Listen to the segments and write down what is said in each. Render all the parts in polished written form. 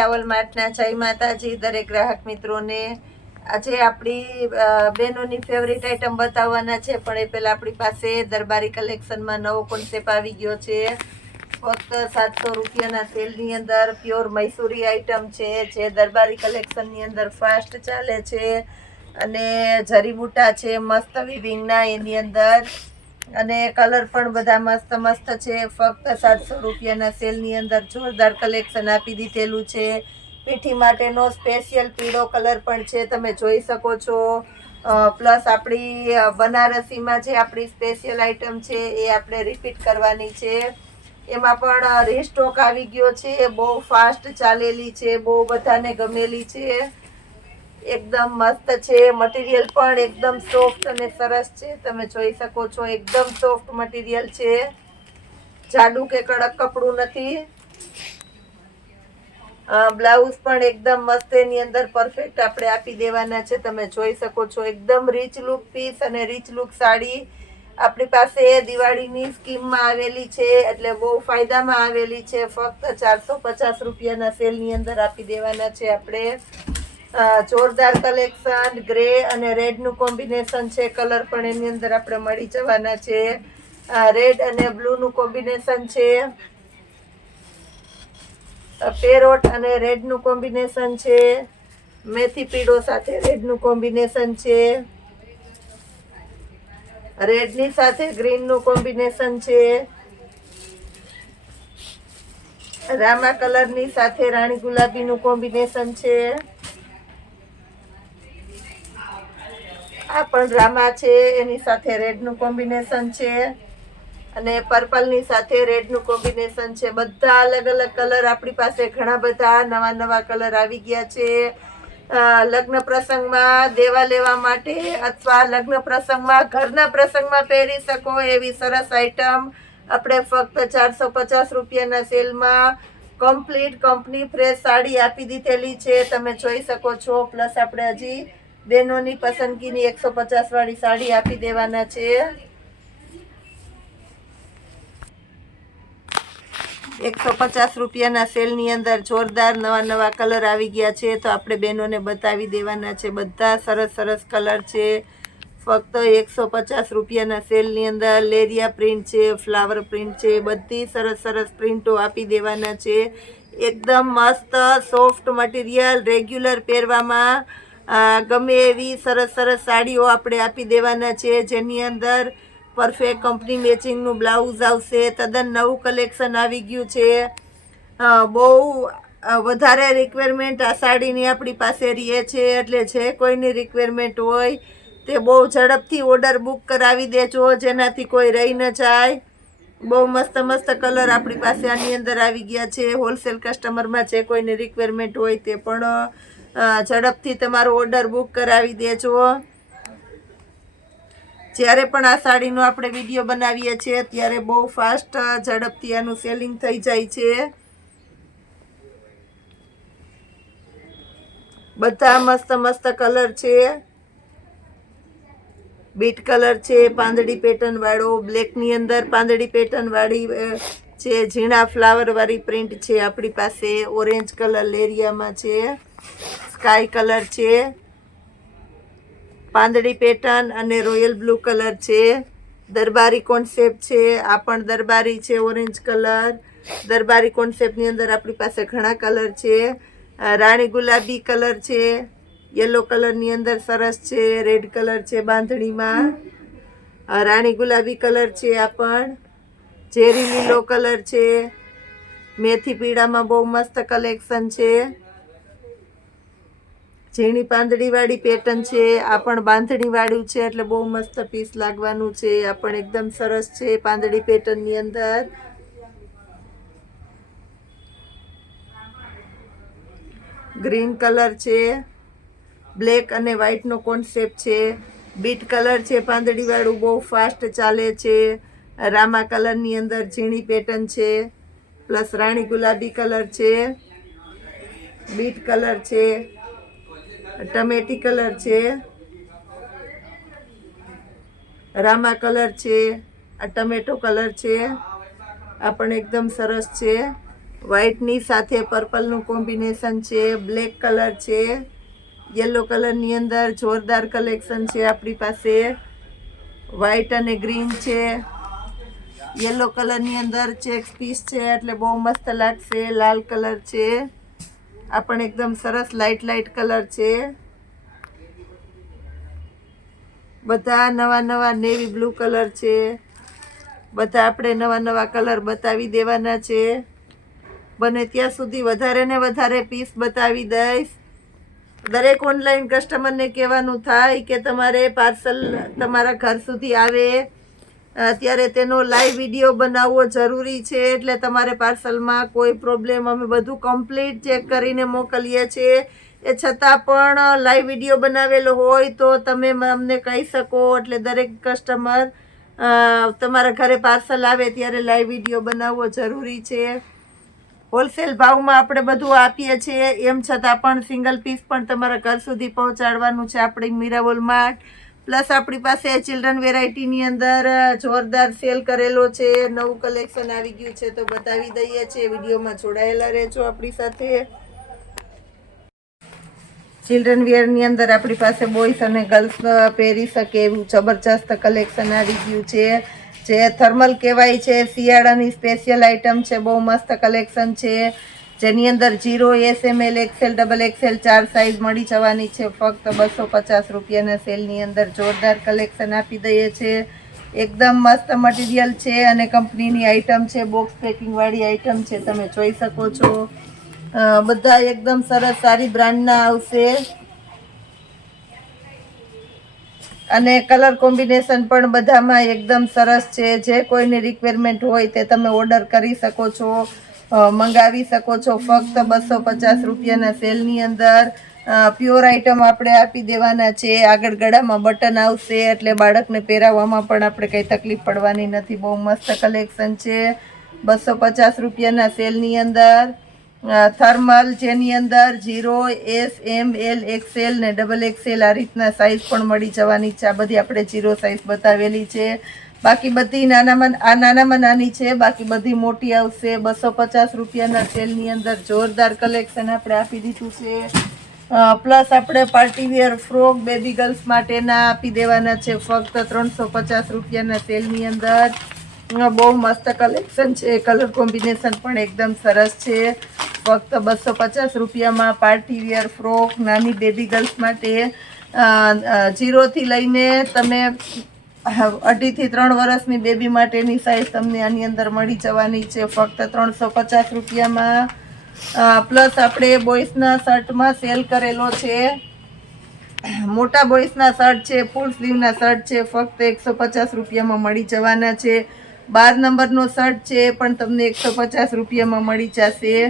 વેરાવલ માર્ટના જય માતાજી દરેક ગ્રાહક મિત્રોને। આજે આપણી બહેનોની ફેવરિટ આઈટમ બતાવવાના છે, પણ એ પહેલાં આપણી પાસે દરબારી કલેક્શનમાં નવો કોન્સેપ્ટ આવી ગયો છે। ફક્ત 700 રૂપિયાના સેલની અંદર પ્યોર મૈસૂરી આઈટમ છે, જે દરબારી કલેક્શનની અંદર ફાસ્ટ ચાલે છે અને જરીબૂટા છે મસ્ત વિવિંગના એની અંદર, અને કલર પણ બધા મસ્ત મસ્ત છે। ફક્ત 700 રૂપિયાના સેલની અંદર જોરદાર કલેક્શન આપી દીધેલું છે। પીઠી માટેનો સ્પેશિયલ પીળો કલર પણ છે, તમે જોઈ શકો છો। પ્લસ આપણી બનારસીમાં જે આપણી સ્પેશિયલ આઈટમ છે એ આપણે રિપીટ કરવાની છે, એમાં પણ રીસ્ટોક આવી ગયો છે। બહુ ફાસ્ટ ચાલેલી છે, બહુ બધાને ગમેલી છે, એકદમ મસ્ત છે। મટીરિયલ પણ એકદમ સોફ્ટ અને સરસ છે, તમે જોઈ શકો છો। એકદમ સોફ્ટ મટીરિયલ છે, જાડું કે કડક કપડું નથી। બ્લાઉઝ પણ એકદમ મસ્ત એની અંદર પરફેક્ટ આપણે આપી દેવાના છે, તમે જોઈ શકો છો। એકદમ રીચ લુક પીસ અને રીચ લુક સાડી આપણી પાસે દિવાળીની સ્કીમમાં આવેલી છે, એટલે બહુ ફાયદામાં આવેલી છે। ફક્ત 450 રૂપિયાના સેલની અંદર આપી દેવાના છે આપણે। જોરદાર કલેક્શન, ગ્રે અને રેડનું કોમ્બિનેશન છે, કલર પણ એની અંદર આપણે મળી જવાના છે। રેડ અને બ્લુનું કોમ્બિનેશન છે, પેરોટ અને રેડનું કોમ્બિનેશન છે, મેથી પીળો સાથે રેડનું કોમ્બિનેશન છે, રેડની સાથે ગ્રીનનું કોમ્બિનેશન છે, રામા કલરની સાથે રાણી ગુલાબીનું કોમ્બિનેશન છે, આ પણ રામા છે એની સાથે રેડનું કોમ્બિનેશન છે, અને પર્પલની સાથે રેડનું કોમ્બિનેશન છે। બધા અલગ અલગ કલર આપણી પાસે ઘણા બધા નવા નવા કલર આવી ગયા છે। લગ્ન પ્રસંગમાં દેવા લેવા માટે અથવા લગ્ન પ્રસંગમાં ઘરના પ્રસંગમાં પહેરી શકો એવી સરસ આઈટમ આપણે ફક્ત 450 રૂપિયાના સેલમાં કમ્પ્લીટ કંપની ફ્રેશ સાડી આપી દીધેલી છે, તમે જોઈ શકો છો। પ્લસ આપણે હજી બહેનોની પસંદગીની 150 વાળી સાડી આપી દેવાના છે। 150 રૂપિયાના સેલની અંદર જોરદાર નવા નવા કલર આવી ગયા છે, તો આપણે બહેનોને બતાવી દેવાના છે। બધા સરસ સરસ કલર છે, ફક્ત 150 રૂપિયાના સેલની અંદર લેરિયા પ્રિન્ટ છે, ફ્લાવર પ્રિન્ટ છે, બધી સરસ સરસ પ્રિન્ટો આપી દેવાના છે। એકદમ મસ્ત સોફ્ટ મટીરિયલ, રેગ્યુલર પહેરવામાં ગમે એવી સરસ સરસ સાડીઓ આપણે આપી દેવાના છે, જેની અંદર પરફેક્ટ કંપની મેચિંગનું બ્લાઉઝ આવશે। તદ્દન નવું કલેક્શન આવી ગયું છે, બહુ વધારે રિક્વાયરમેન્ટ આ સાડીની આપણી પાસે રહે છે, એટલે જે કોઈની રિક્વાયરમેન્ટ હોય તે બહુ ઝડપથી ઓર્ડર બુક કરાવી દેજો, જેનાથી કોઈ રહી ન જાય। બહુ મસ્ત મસ્ત કલર આપણી પાસે આની અંદર આવી ગયા છે। હોલસેલ કસ્ટમરમાં જે કોઈની રિક્વાયરમેન્ટ હોય તે પણ ઝડપથી તમારો ઓર્ડર બુક કરાવી દેજો। જ્યારે પણ આ સાડીનો આપણે વિડીયો બનાવીએ છીએ ત્યારે બહુ ફાસ્ટ ઝડપથી આનું સેલિંગ થઈ જાય છે। બધા મસ્ત મસ્ત કલર છે, બીટ કલર છે, પાંદડી પેટર્ન વાળો, બ્લેકની અંદર પાંદડી પેટર્ન વાળી છે, ઝીણા ફ્લાવર વાળી પ્રિન્ટ છે આપણી પાસે, ઓરેન્જ કલર લેરિયામાં છે, સ્કાય કલર છે, પાંદડી પેટર્ન અને રોયલ બ્લુ કલર છે, દરબારી કોન્સેપ્ટ છે, આ પણ દરબારી છે, ઓરેન્જ કલર। દરબારી કોન્સેપ્ટની અંદર આપણી પાસે ઘણા કલર છે, રાણી ગુલાબી કલર છે, યલો કલરની અંદર સરસ છે, રેડ કલર છે બાંધણીમાં, રાણી ગુલાબી કલર છે, આ પણ ઝેરી લીલો કલર છે, મેથી પીળામાં બહુ મસ્ત કલેક્શન છે, ઝીણી પાંદડી વાળી પેટર્ન છે, આ પણ બાંધણી વાળું છે, એટલે બહુ મસ્ત પીસ લાગવાનું છે। આ પણ એકદમ સરસ છે પાંદડી પેટર્નની અંદર, ગ્રીન કલર છે, બ્લેક અને વ્હાઈટનો કોન્સેપ્ટ છે, બીટ કલર છે પાંદડી વાળું, બહુ ફાસ્ટ ચાલે છે। રામા કલરની અંદર ઝીણી પેટર્ન છે, પ્લસ રાણી ગુલાબી કલર છે, બીટ કલર છે, ટમેટી કલર છે, રામા કલર છે, આ ટમેટો કલર છે, આ પણ એકદમ સરસ છે। વ્હાઈટની સાથે પર્પલનું કોમ્બિનેશન છે, બ્લેક કલર છે, યલો કલરની અંદર જોરદાર કલેક્શન છે આપણી પાસે. વ્હાઈટ અને ગ્રીન છે, યલો કલરની અંદર ચેક્સ પીસ છે એટલે બહુ મસ્ત લાગશે. લાલ કલર છે, આ પણ એકદમ સરસ લાઇટ લાઇટ કલર છે. બધા નવા નવા નેવી બ્લુ કલર છે. બધા આપણે નવા નવા કલર બતાવી દેવાના છે. બને ત્યાં સુધી વધારે ને વધારે પીસ બતાવી દઈશ. દરેક ઓનલાઈન કસ્ટમરને કહેવાનું થાય કે તમારે પાર્સલ તમારા ઘર સુધી આવે ત્યારે તેનો લાઈવ વિડીયો બનાવવો જરૂરી છે. એટલે તમારે પાર્સલમાં કોઈ પ્રોબ્લેમ, અમે બધું કમ્પ્લીટ ચેક કરીને મોકલીએ છીએ. એ છતાં પણ લાઈવ વિડીયો બનાવેલો હોય તો તમે અમને કહી શકો. એટલે દરેક કસ્ટમર તમારા ઘરે પાર્સલ આવે ત્યારે લાઈવ વિડીયો બનાવવો જરૂરી છે. હોલસેલ ભાવમાં આપણે બધું આપીએ છીએ, એમ છતાં પણ સિંગલ પીસ પણ તમારા ઘર સુધી પહોંચાડવાનું છે આપણી મીરાબોલ માર્ટ. પ્લસ આપણી પાસે ચિલ્ડ્રન વેરાયટીની અંદર જોરદાર સેલ કરેલો છે. નવું કલેક્શન આવી ગયું છે તો બતાવી દઈએ છીએ. વિડીયોમાં જોડાયેલા રહેજો આપણી સાથે. ચિલ્ડ્રન વેરની અંદર આપણી પાસે બોયસ અને ગર્લ્સ પહેરી શકે એવું જબરજસ્ત કલેક્શન આવી ગયું છે. જે થર્મલ કહેવાય છે, શિયાળાની સ્પેશિયલ આઇટમ છે. બહુ મસ્ત કલેક્શન છે જેની અંદર 0, SML, XL, XXL 4 સાઇઝ મળી જવાની છે. ફક્ત 250 રૂપિયાના સેલની અંદર જોરદાર કલેક્શન આપી દઈએ છીએ. એકદમ મસ્ત મટીરિયલ છે અને કંપનીની આઇટમ છે. બોક્સ પેકિંગવાળી આઇટમ છે, તમે જોઈ શકો છો. બધા એકદમ સરસ સારી બ્રાન્ડના આવશે અને કલર કોમ્બિનેશન પણ બધામાં એકદમ સરસ છે. જે કોઈને રિક્વાયરમેન્ટ હોય તે તમે ઓર્ડર કરી શકો છો, મંગાવી શકો છો. ફક્ત 250 રૂપિયાના સેલની અંદર પ્યોર આઇટમ આપણે આપી દેવાના છે. આગળ ગળામાં બટન આવશે એટલે બાળકને પહેરાવવામાં પણ આપણે કંઈ તકલીફ પડવાની નથી. બહુ મસ્ત કલેક્શન છે. 250 રૂપિયાના સેલની અંદર થર્મલ, જેની અંદર 0, SML, XL ને XXL આ રીતના સાઇઝ પણ મળી જવાની છે. આ બધી આપણે 0 સાઇઝ બતાવેલી છે. બાકી બધી નાનામાં નાની છે, બાકી બધી મોટી આવશે. 250 રૂપિયાના સેલની અંદર જોરદાર કલેક્શન આપણે આપી દીધું છે. પ્લસ આપણે પાર્ટીવેર ફ્રોક બેબી ગર્લ્સ માટેના આપી દેવાના છે ફક્ત 350 રૂપિયાના સેલની અંદર. બહુ મસ્ત કલેક્શન છે. કલર કોમ્બિનેશન પણ એકદમ સરસ છે. ફક્ત 250 રૂપિયામાં પાર્ટીવેર ફ્રોક નાની બેબી ગર્લ્સ માટે 0 થી લઈને તમે 2.5 થી 3 વર્ષની બેબી માટેની સાઇઝ તમને આની અંદર મળી જવાની છે ફક્ત 350 રૂપિયામાં. પ્લસ આપણે બોಯ್સના શર્ટમાં સેલ કરેલો છે. મોટા બોಯ್સના શર્ટ છે, ફૂલ સ્લીવના શર્ટ છે, ફક્ત 150 રૂપિયામાં મળી જવાના છે. 12 નંબરનો શર્ટ છે પણ તમને 150 રૂપિયામાં મળી જશે.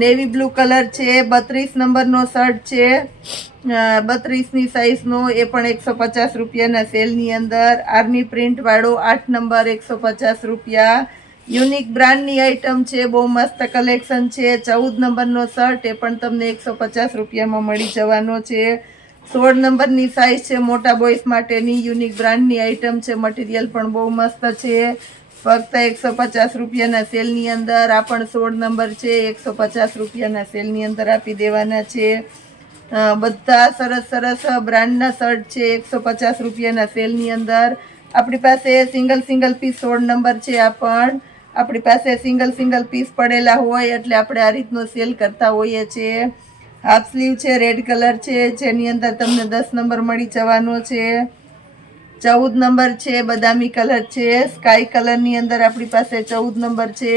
નેવી બ્લુ કલર છે, 32 નંબરનો શર્ટ છે, 32ની સાઇઝનો, એ પણ 150 રૂપિયાના સેલની અંદર. આર્મી પ્રિન્ટવાળો 8 નંબર 150 રૂપિયા. યુનિક બ્રાન્ડની આઇટમ છે, બહુ મસ્ત કલેક્શન છે. 14 નંબરનો શર્ટ, એ પણ તમને 150 રૂપિયામાં મળી જવાનો છે. 16 નંબરની સાઇઝ છે મોટા બોಯ್સ માટેની. યુનિક બ્રાન્ડની આઇટમ છે. મટીરિયલ પણ બહુ મસ્ત છે. ફક્ત 150 રૂપિયાના સેલની અંદર. આ પણ 16 નંબર છે, 150 રૂપિયાના સેલની અંદર આપી દેવાના છે. બધા સરસ સરસ બ્રાન્ડના શર્ટ છે 150 રૂપિયાના સેલની અંદર. આપણી પાસે સિંગલ પીસ 16 નંબર છે. આ પણ આપણી પાસે સિંગલ પીસ પડેલા હોય એટલે આપણે આ રીતનો સેલ કરતા હોઈએ છીએ. હાફ સ્લીવ છે, રેડ કલર છે, જેની અંદર તમને 10 નંબર મળી જવાનો છે. 14 નંબર છે, બદામી કલર છે. સ્કાય કલરની અંદર આપણી પાસે 14 નંબર છે.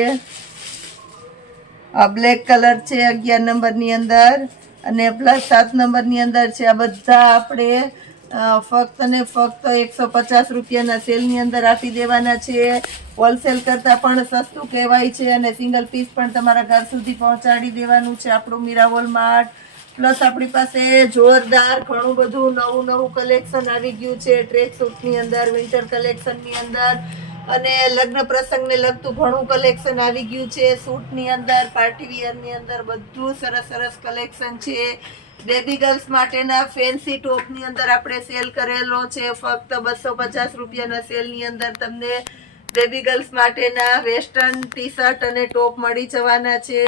બ્લેક કલર છે 11 નંબરની અંદર અને પ્લસ 7 નંબરની અંદર છે. આ બધા આપણે ફક્ત ને ફક્ત 150 રૂપિયાના સેલની અંદર આપી દેવાના છે. હોલસેલ કરતાં પણ સસ્તું કહેવાય છે અને સિંગલ પીસ પણ તમારા ઘર સુધી પહોંચાડી દેવાનું છે આપણું મીરાબોલ માર્ટ. પ્લસ આપણી પાસે જોરદાર ઘણું બધું નવું કલેક્શન આવી ગયું છે. ટ્રેક સૂટની અંદર, વિન્ટર કલેક્શનની અંદર અને લગ્ન પ્રસંગને લગતું ઘણું કલેક્શન આવી ગયું છે. સૂટની અંદર, પાર્ટીવિયરની અંદર બધું સરસ કલેક્શન છે. બેબી ગર્લ્સ માટેના ફેન્સી ટોપની અંદર આપણે સેલ કરેલો છે. ફક્ત 250 રૂપિયાના સેલની અંદર તમને બેબી ગર્લ્સ માટેના વેસ્ટર્ન ટી શર્ટ અને ટોપ મળી જવાના છે.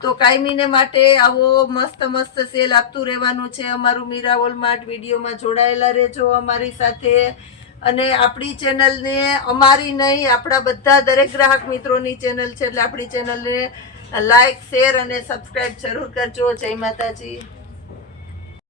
તો કાયમીને માટે આવો મસ્ત મસ્ત સેલ આપતું રહેવાનું છે. અમારું મીરા વોલમાર્ટ વિડીયોમાં જોડાયેલા રહેજો અમારી સાથે. અને આપણી ચેનલને અમારી નહીં, આપણા બધા દરેક ગ્રાહક મિત્રોની ચેનલ છે, એટલે આપણી ચેનલને લાઈક, શેર અને સબસ્ક્રાઈબ જરૂર કરજો. જય માતાજી.